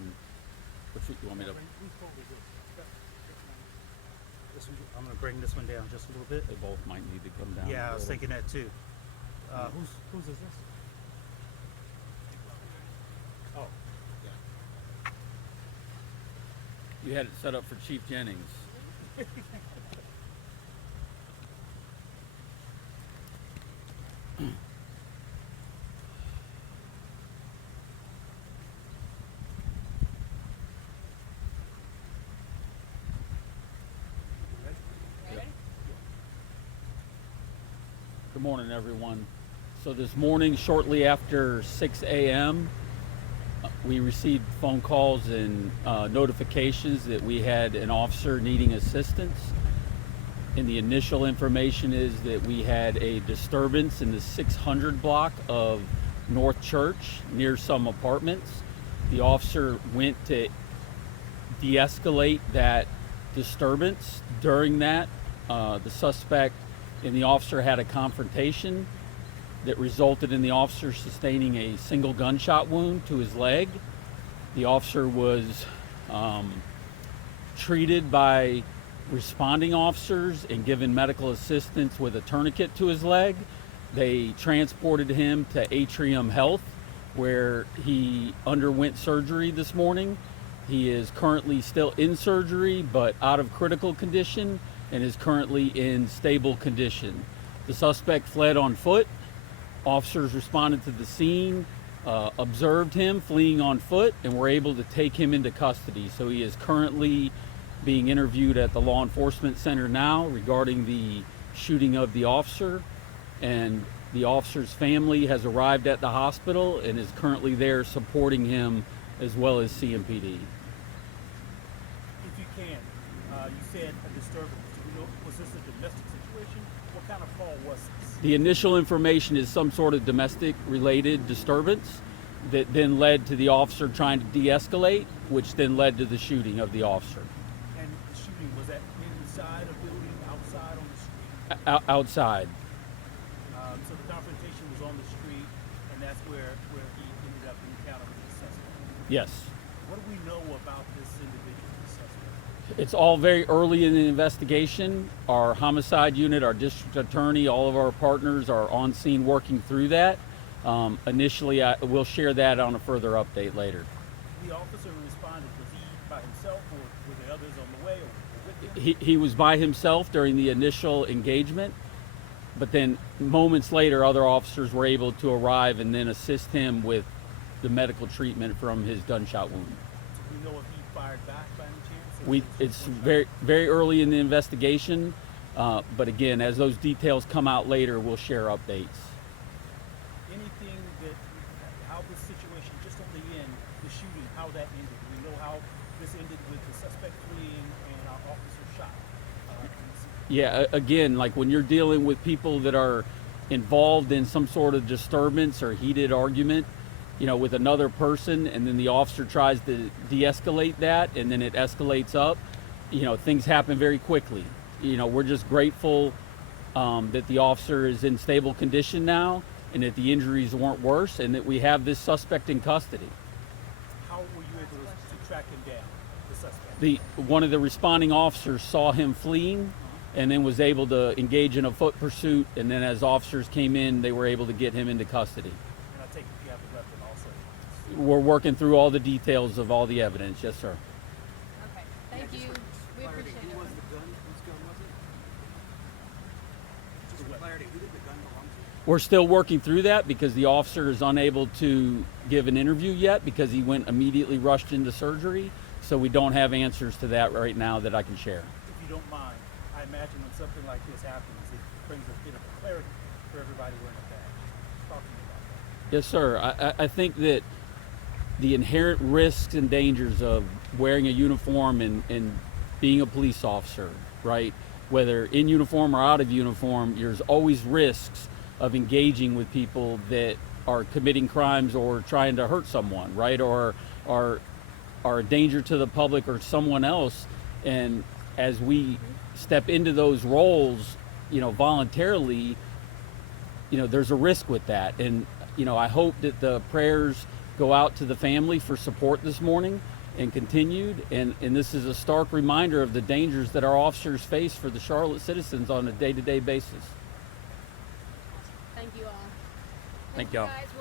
and which you want me to? I'm going to bring this one down just a little bit. They both might need to come down. Yeah, I was thinking that too. Whose is this? Oh, yeah. You had it set up for Chief Jennings. Good morning, everyone. So this morning, shortly after 6 a.m., we received phone calls and notifications that we had an officer needing assistance. And the initial information is that we had a disturbance in the 600 block of North Church near some apartments. The officer went to de-escalate that disturbance. During that, the suspect and the officer had a confrontation that resulted in the officer sustaining a single gunshot wound to his leg. The officer was treated by responding officers and given medical assistance with a tourniquet to his leg. They transported him to Atrium Health, where he underwent surgery this morning. He is currently still in surgery, but out of critical condition, and is currently in stable condition. The suspect fled on foot. Officers responded to the scene, observed him fleeing on foot, and were able to take him into custody. So he is currently being interviewed at the law enforcement center now regarding the shooting of the officer, and the officer's family has arrived at the hospital and is currently there supporting him, as well as CMPD. If you can, you said a disturbance. Was this a domestic situation? What kind of fall was this? The initial information is some sort of domestic related disturbance that then led to the officer trying to de-escalate, which then led to the shooting of the officer. And the shooting, was that inside a building, outside on the street? Outside. So the confrontation was on the street, and that's where he ended up encountering the suspect. Yes. What do we know about this individual, the suspect? It's all very early in the investigation. Our homicide unit, our district attorney, all of our partners are on scene working through that. Initially, we'll share that on a further update later. The officer who responded, was he by himself, or were there others on the way, or with him? He was by himself during the initial engagement, but then moments later, other officers were able to arrive and then assist him with the medical treatment from his gunshot wound. Do we know if he fired back by any chance? It's very, very early in the investigation, but again, as those details come out later, we'll share updates. Anything that, how this situation, just on the end, the shooting, how that ended? Do we know how this ended with the suspect fleeing and our officer shot? Yeah, again, like when you're dealing with people that are involved in some sort of disturbance or heated argument, with another person, and then the officer tries to de-escalate that, and then it escalates up, things happen very quickly. We're just grateful that the officer is in stable condition now, and that the injuries weren't worse, and that we have this suspect in custody. How were you able to track him down, the suspect? One of the responding officers saw him fleeing, and then was able to engage in a foot pursuit, and then as officers came in, they were able to get him into custody. And I take it you have the weapon also? We're working through all the details of all the evidence. Yes, sir. Okay, thank you. We appreciate it. Who was the gun? Whose gun was it? Just for clarity, who did the gun belong to? We're still working through that because the officer is unable to give an interview yet because he went immediately rushed into surgery. So we don't have answers to that right now that I can share. If you don't mind, I imagine when something like this happens, it brings a bit of clarity for everybody wearing a badge. Talk to me about that. Yes, sir. I think that the inherent risks and dangers of wearing a uniform and being a police officer, right? Whether in uniform or out of uniform, there's always risks of engaging with people that are committing crimes or trying to hurt someone, right? Or are a danger to the public or someone else. And as we step into those roles, voluntarily, there's a risk with that. And, I hope that the prayers go out to the family for support this morning and continued. And this is a stark reminder of the dangers that our officers face for the Charlotte citizens on a day-to-day basis. Thank you all. Thank y'all. Guys. We'll